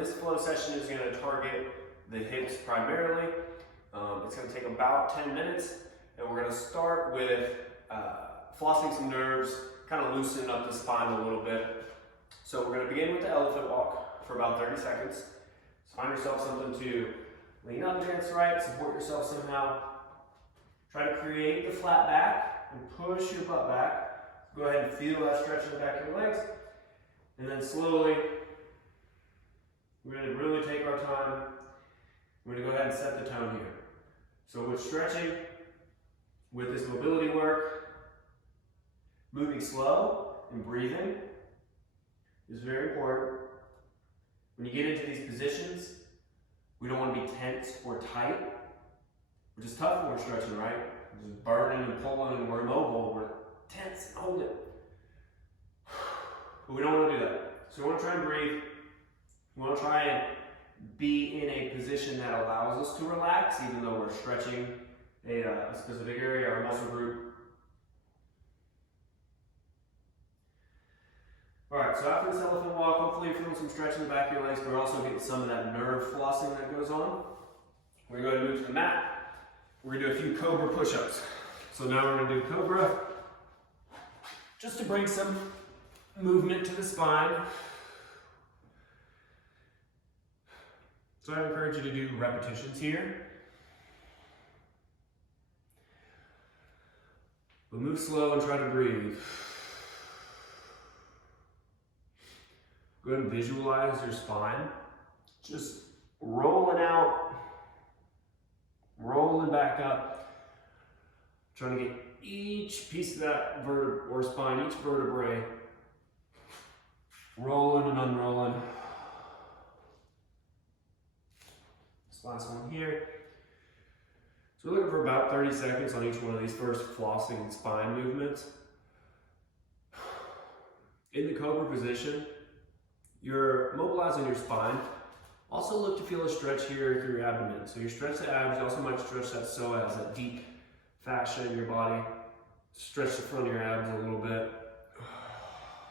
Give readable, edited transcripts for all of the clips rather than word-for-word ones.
this flow session is going to target the hips primarily. It's going to take about 10 minutes, and we're going to start with flossing some nerves, kind of loosening up the spine a little bit. So we're going to begin with the elephant walk for about 30 seconds. So find yourself something to lean up against, right? Support yourself somehow. Try to create the flat back and push your butt back. Go ahead and feel that stretch in the back of your legs. And then slowly, we're going to really take our time. We're going to go ahead and set the tone here. So with stretching, with this mobility work, moving slow and breathing is very important. When you get into these positions, we don't want to be tense or tight, which is tough when we're stretching, right? We're just burning and pulling and we're immobile, we're tense and hold it. But we don't want to do that. So we want to try and breathe. We want to try and be in a position that allows us to relax, even though we're stretching a specific area or muscle group. All right, so after this elephant walk, hopefully you're feeling some stretch in the back of your legs, but we're also getting some of that nerve flossing that goes on. We're going to go and move to the mat. We're going to do a few cobra push-ups. So now we're going to do cobra, just to bring some movement to the spine. So I encourage you to do repetitions here. But move slow and try to breathe. Go ahead and visualize your spine just rolling out, rolling back up. Trying to get each piece of that vertebra or spine, each vertebrae, rolling and unrolling. This last one here. So we're looking for about 30 seconds on each one of these first flossing spine movements. In the cobra position, you're mobilizing your spine. Also look to feel a stretch here through your abdomen. So you stretch the abs, you also might stretch that psoas, that deep fascia in your body. Stretch the front of your abs a little bit.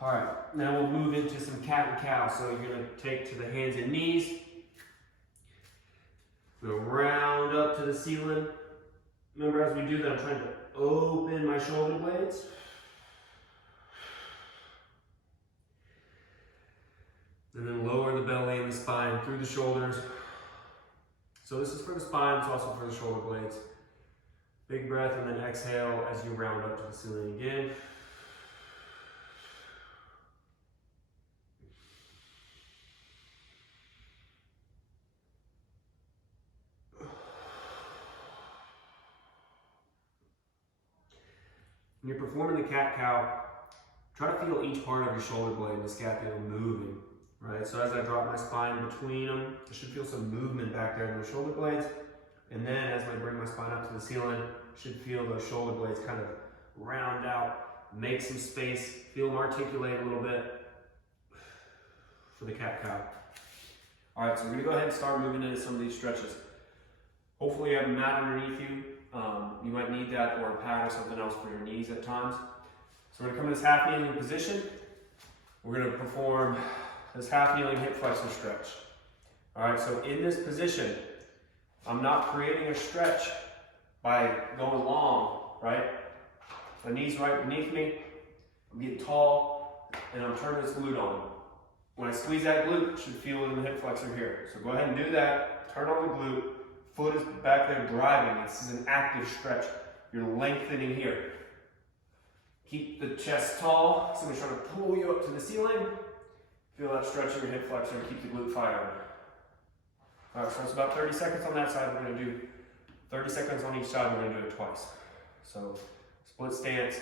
All right, now we'll move into some cat and cow. So you're gonna take to the hands and knees. We'll round up to the ceiling. Remember, as we do that, I'm trying to open my shoulder blades. And then lower the belly and the spine through the shoulders. So this is for the spine, it's also for the shoulder blades. Big breath and then exhale as you round up to the ceiling again. When you're performing the cat-cow, try to feel each part of your shoulder blade and the scapula moving. Right, so as I drop my spine between them, I should feel some movement back there in those shoulder blades. And then as I bring my spine up to the ceiling, I should feel those shoulder blades kind of round out, make some space, feel them articulate a little bit for the cat-cow. All right, so we're gonna go ahead and start moving into some of these stretches. Hopefully you have a mat underneath you. You might need that or a pad or something else for your knees at times. So we're gonna come to this half kneeling position. We're gonna perform this half kneeling hip flexor stretch. All right, so in this position, I'm not creating a stretch by going long, right? My knee's right beneath me, I'm getting tall, and I'm turning this glute on. When I squeeze that glute, you should feel it in the hip flexor here. So go ahead and do that, turn on the glute, foot is back there driving. This is an active stretch. You're lengthening here. Keep the chest tall, somebody's trying to pull you up to the ceiling. Feel that stretch in your hip flexor and keep the glute firing. All right, so it's about 30 seconds on that side. We're gonna do 30 seconds on each side. We're gonna do it twice. So split stance,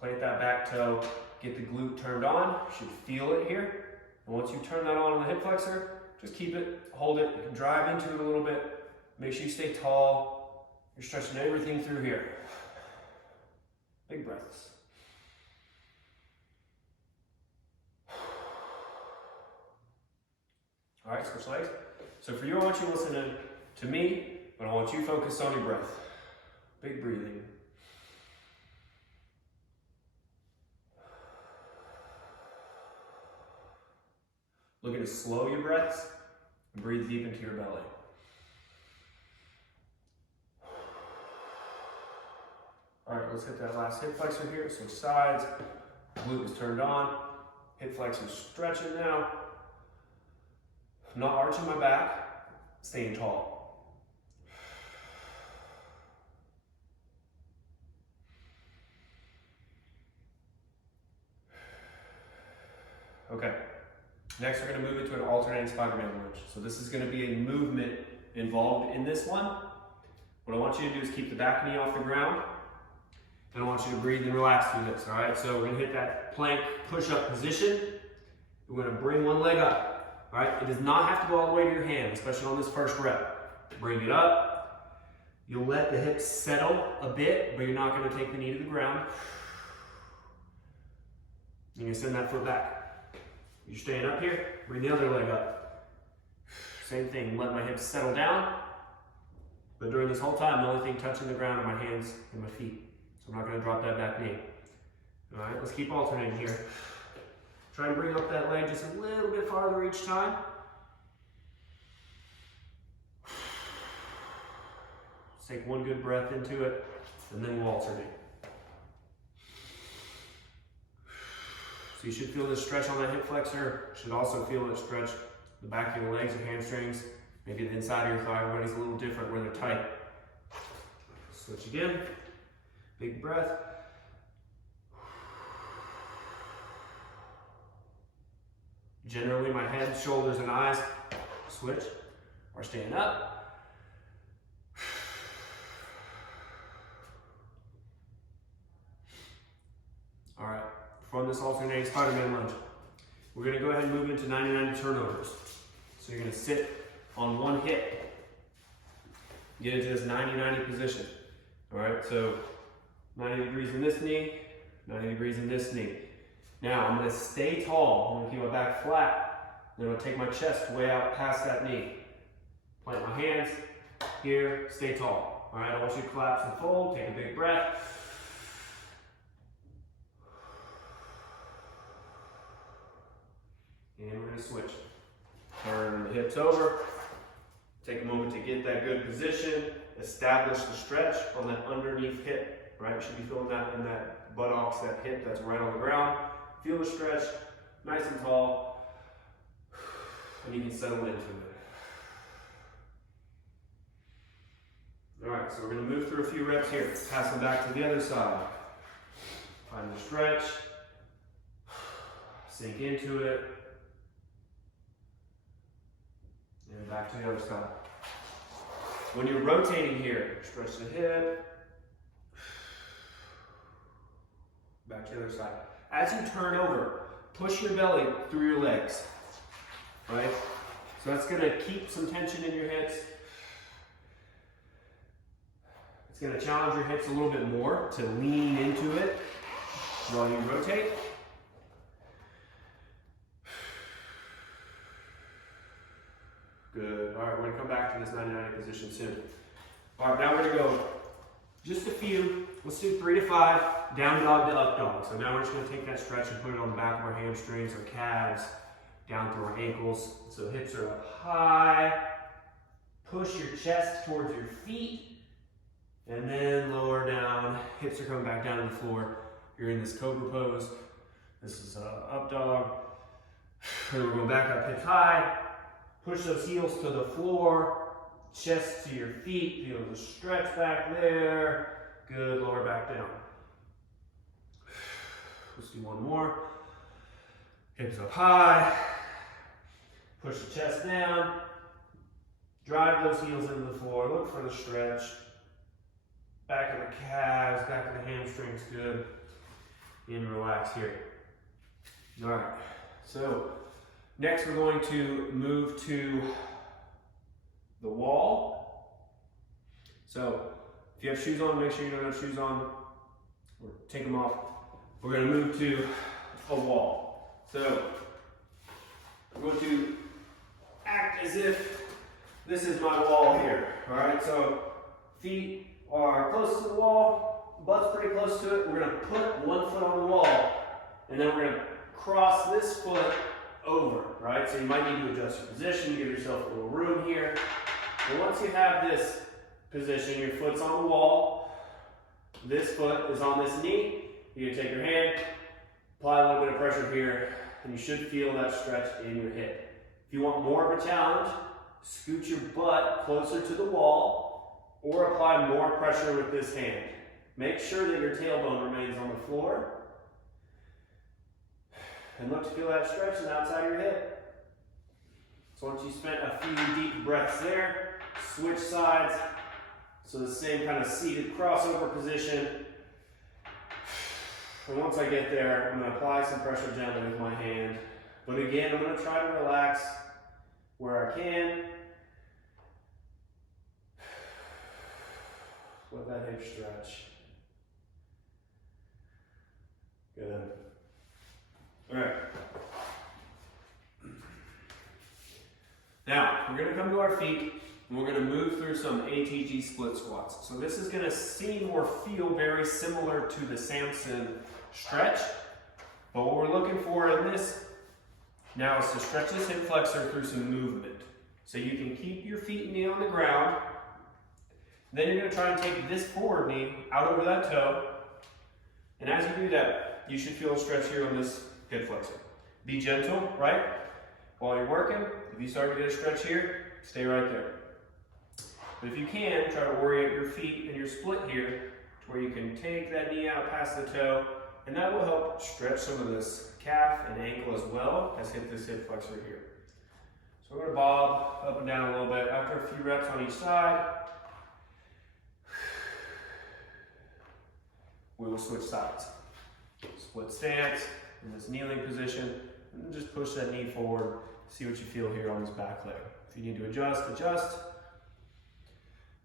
plant that back toe, get the glute turned on. You should feel it here. And once you turn that on the hip flexor, just keep it, hold it. You can drive into it a little bit. Make sure you stay tall. You're stretching everything through here. Big breaths. All right, switch legs. So for you, I want you listening to me, but I want you focused on your breath. Big breathing. Looking to slow your breaths And breathe deep into your belly. All right, let's hit that last hip flexor here. Switch sides. Glute is turned on. Hip flexor stretching now. I'm not arching my back, staying tall. Okay, next we're going to move into an alternating Spider-Man lunge. So this is going to be a movement involved in this one. What I want you to do is keep the back knee off the ground. And I want you to breathe and relax through this, all right? So we're going to hit that plank push-up position. We're going to bring one leg up, all right? It does not have to go all the way to your hand, especially on this first rep. Bring it up. You'll let the hips settle a bit, but you're not going to take the knee to the ground. You're going to send that foot back. You're staying up here, bring the other leg up. Same thing, let my hips settle down. But during this whole time, the only thing touching the ground are my hands and my feet. So I'm not going to drop that back knee. All right, let's keep alternating here. Try and bring up that leg just a little bit farther each time. Let's take one good breath into it, and then we'll alternate. So you should feel this stretch on that hip flexor. You should also feel it stretch the back of your legs or hamstrings. Maybe the inside of your thigh. Everybody's a little different where they're tight. Switch again. Big breath. Generally, my head, shoulders, and eyes, switch, are staying up. All right, from this alternating Spider-Man lunge, we're gonna go ahead and move into 90-90 turnovers. So you're gonna sit on one hip, get into this 90-90 position. All right, so 90 degrees in this knee, 90 degrees in this knee. Now, I'm going to stay tall. I'm going to keep my back flat. Then I'm going to take my chest way out past that knee. Plant my hands here, stay tall. All right, I want you to collapse and fold. Take a big breath. And we're going to switch. Turn the hips over. Take a moment to get that good position. Establish the stretch on that underneath hip. Right, you should be feeling that in that buttocks, that hip that's right on the ground. Feel the stretch, nice and tall, and you can settle into it. All right, so we're going to move through a few reps here. Pass them back to the other side. Find the stretch, sink into it, and back to the other side. When you're rotating here, stretch the hip, back to the other side. As you turn over, push your belly through your legs, right? So that's gonna keep some tension in your hips. It's gonna challenge your hips a little bit more to lean into it while you rotate. Good, all right, we're gonna come back to this 90-90 position soon. All right, now we're gonna go just a few, let's do 3 to 5, down dog to up dog. So now we're just gonna take that stretch and put it on the back of our hamstrings, our calves, down through our ankles. So hips are up high, push your chest towards your feet, and then lower down. Hips are coming back down to the floor. You're in this cobra pose. This is up dog. And we're going back up, hips high. Push those heels to the floor, chest to your feet. Feel the stretch back there. Good, lower back down. Let's do one more. Hips up high. Push the chest down. Drive those heels into the floor. Look for the stretch. Back of the calves, back of the hamstrings, good. And relax here. All right, so next we're going to move to the wall. So if you have shoes on, make sure you don't have shoes on, or take them off. We're gonna move to a wall. So I'm going to act as if this is my wall here, all right? So feet are close to the wall, butt's pretty close to it. We're gonna put one foot on the wall, and then we're gonna cross this foot over, right? So you might need to adjust your position, give yourself a little room here. And once you have this position, your foot's on the wall, this foot is on this knee, you can take your hand, apply a little bit of pressure here, and you should feel that stretch in your hip. If you want more of a challenge, scoot your butt closer to the wall or apply more pressure with this hand. Make sure that your tailbone remains on the floor and look to feel that stretch on the outside of your hip. So once you spent a few deep breaths there, switch sides. So the same kind of seated crossover position. And once I get there, I'm going to apply some pressure gently with my hand. But again, I'm going to try to relax where I can. Let that hip stretch. Good. All right. Now, we're going to come to our feet and we're going to move through some ATG split squats. So this is going to seem or feel very similar to the Samson stretch, but what we're looking for in this now is to stretch this hip flexor through some movement. So you can keep your feet and knee on the ground. Then you're going to try and take this forward knee out over that toe. And as you do that, you should feel a stretch here on this hip flexor. Be gentle, right? While you're working, if you start to get a stretch here, stay right there. But if you can, try to orient your feet and your split here to where you can take that knee out past the toe, and that will help stretch some of this calf and ankle as well as hit this hip flexor here. So we're going to bob up and down a little bit. After a few reps on each side, we will switch sides. Split stance in this kneeling position, and just push that knee forward. See what you feel here on this back leg. If you need to adjust, adjust.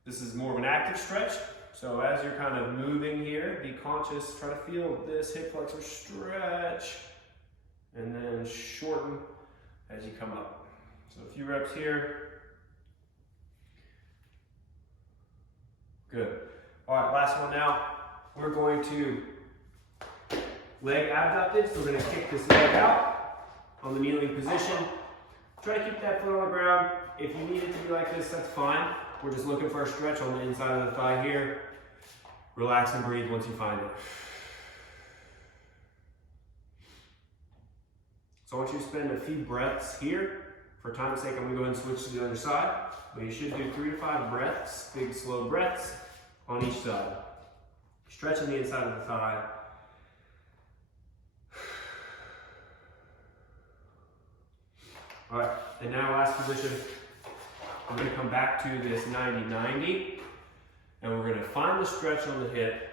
This is more of an active stretch. So as you're kind of moving here, be conscious, try to feel this hip flexor stretch, and then shorten as you come up. So a few reps here. Good. All right, last one now. We're going to leg abducted, so we're going to kick this leg out on the kneeling position. Try to keep that foot on the ground. If you need it to be like this, that's fine. We're just looking for a stretch on the inside of the thigh here. Relax and breathe once you find it. So I want you to spend a few breaths here. For time's sake, I'm going to go ahead and switch to the other side. But you should do 3 to 5 breaths, big slow breaths on each side. Stretching the inside of the thigh. All right, and now last position, we're going to come back to this 90-90, and we're going to find the stretch on the hip,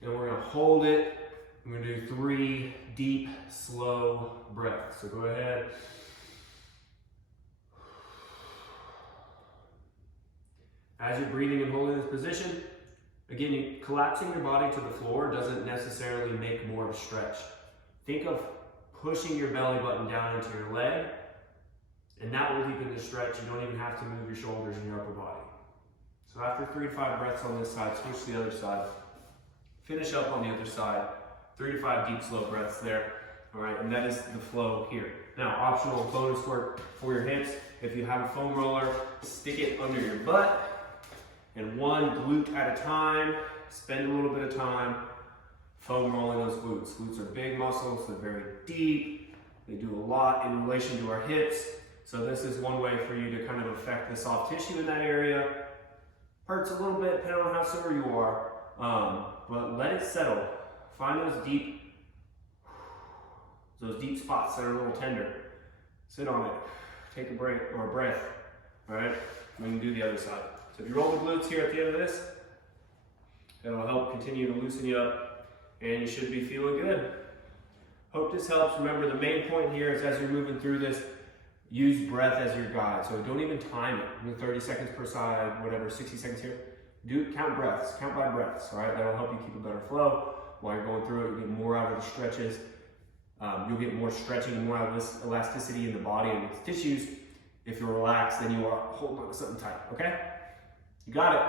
and we're going to hold it. We're going to do 3 deep, slow breaths. So go ahead. As you're breathing and holding this position, again, collapsing your body to the floor doesn't necessarily make more of a stretch. Think of pushing your belly button down into your leg, and that will deepen the stretch. You don't even have to move your shoulders and your upper body. So after 3 to 5 breaths on this side, switch to the other side. Finish up on the other side. 3 to 5 deep, slow breaths there. All right, and that is the flow here. Now, optional bonus work for your hips. If you have a foam roller, stick it under your butt, and one glute at a time, spend a little bit of time foam rolling those glutes. Glutes are big muscles, they're very deep. They do a lot in relation to our hips. So this is one way for you to kind of affect the soft tissue in that area. Hurts a little bit depending on how sore you are, but let it settle. Find those deep spots that are a little tender. Sit on it, take a break or a breath, all right? We can do the other side. So if you roll the glutes here at the end of this, that'll help continue to loosen you up, and you should be feeling good. Hope this helps. Remember, the main point here is as you're moving through this, use breath as your guide. So don't even time it. 30 seconds per side, whatever, 60 seconds here. Count breaths, count by breaths, all right? That'll help you keep a better flow. While you're going through it, you'll get more out of the stretches. You'll get more stretching and more out of this elasticity in the body and its tissues if you're relaxed than you are holding on to something tight, okay? You got it.